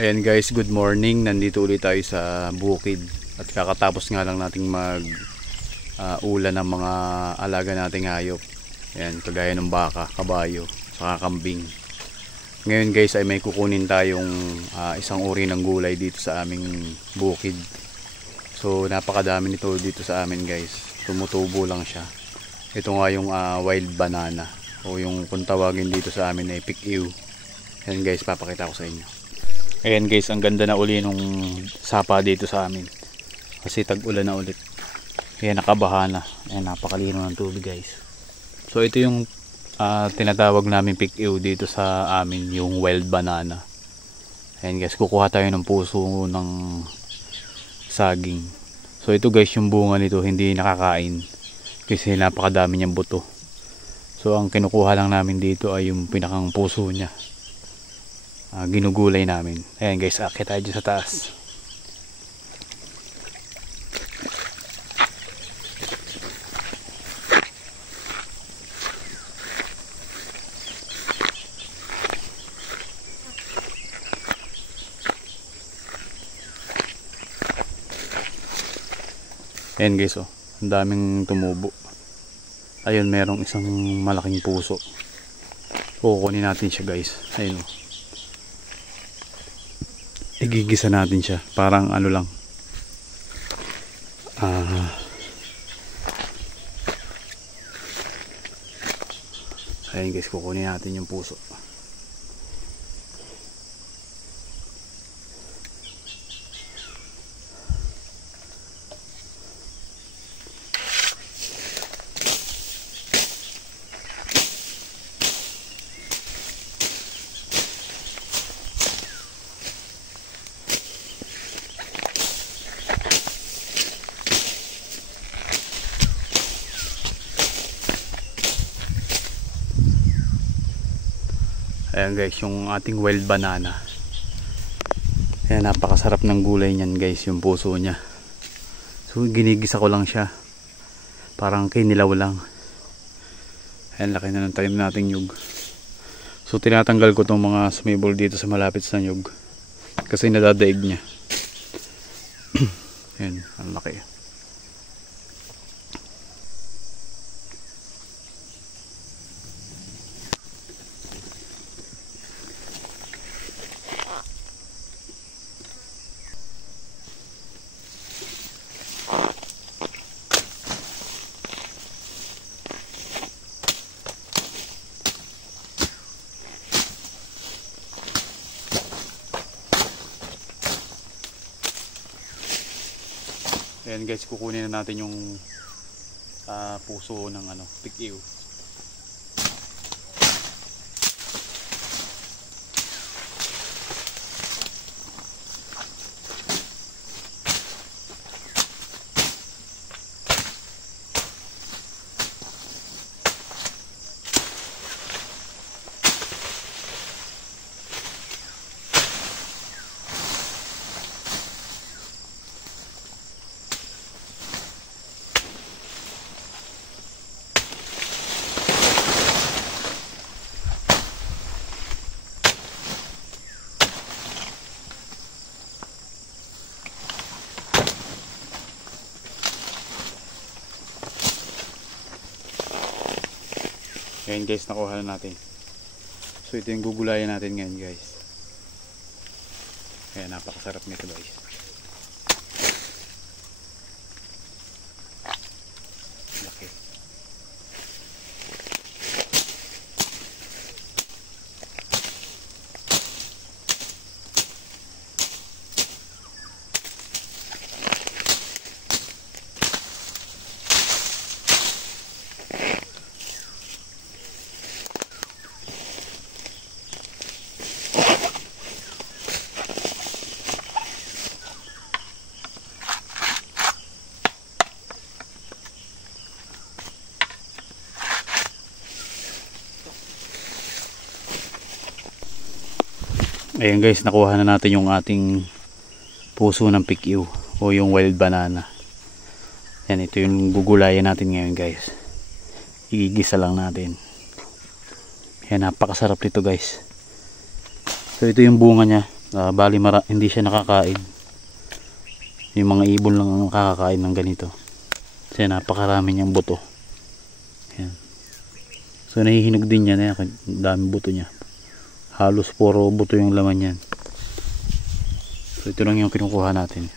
Ayan guys, good morning. Nandito ulit tayo sa bukid. At kakatapos nga lang nating mag ulan ng mga alaga nating hayop. Ayan, kagaya ng baka, kabayo, saka kambing. Ngayon guys ay may kukunin tayong isang uri ng gulay dito sa aming bukid. So napakadami nito dito sa amin guys. Tumutubo lang siya. Ito nga yung wild banana. O yung kung tawagin dito sa amin ay pick-ew. Ayan guys, papakita ko sa inyo. Ayan guys, ang ganda na uli nung sapa dito sa amin. Kasi tag-ulan na ulit. Ayan, nakabaha na. Ayan, napakalino ng tubig guys. So ito yung tinatawag namin pick-ew dito sa amin, yung wild banana. Ayan guys, kukuha tayo ng puso ng saging. So ito guys, yung bunga nito hindi nakakain. Kasi napakadami niyang buto. So ang kinukuha lang namin dito ay yung pinakang puso niya. Ginugulay namin. Ayan guys, akit tayo dyan sa taas. Ayan guys, oh, ang daming tumubo. Ayun, merong isang malaking puso. Kukunin natin siya guys. Ayun, oh. Igigisa natin siya, parang ano lang, ayun guys, kukunin natin yung puso. Ayan guys, yung ating wild banana. Ayan, napakasarap ng gulay niyan guys, yung puso niya. So ginigisa ko lang siya, parang kinilaw lang. Ayan, laki na ng talim nating nyug. So tinatanggal ko tong mga sumibol dito sa malapit sa nyug, kasi nadadaig niya. Ayan, ang laki. Ayan guys, kukunin na natin yung puso ng pick-ew. Ayan guys, nakuha na natin. So ito yung gugulayan natin ngayon guys. Ayan, napakasarap nito guys. Laki. Ayan guys, nakuha na natin yung ating puso ng pick-ew o yung wild banana. Ayan, ito yung gugulayan natin ngayon guys. Igigisa lang natin. Ayan, napakasarap nito guys. So ito yung bunga niya. Bali hindi siya nakakain. Yung mga ibon lang ang nakakain ng ganito. Kasi napakarami niyang buto. Yan. So nahihinog din yan. Dami buto niya. Halos puro buto yung laman yan. So ito lang yung kinukuha natin.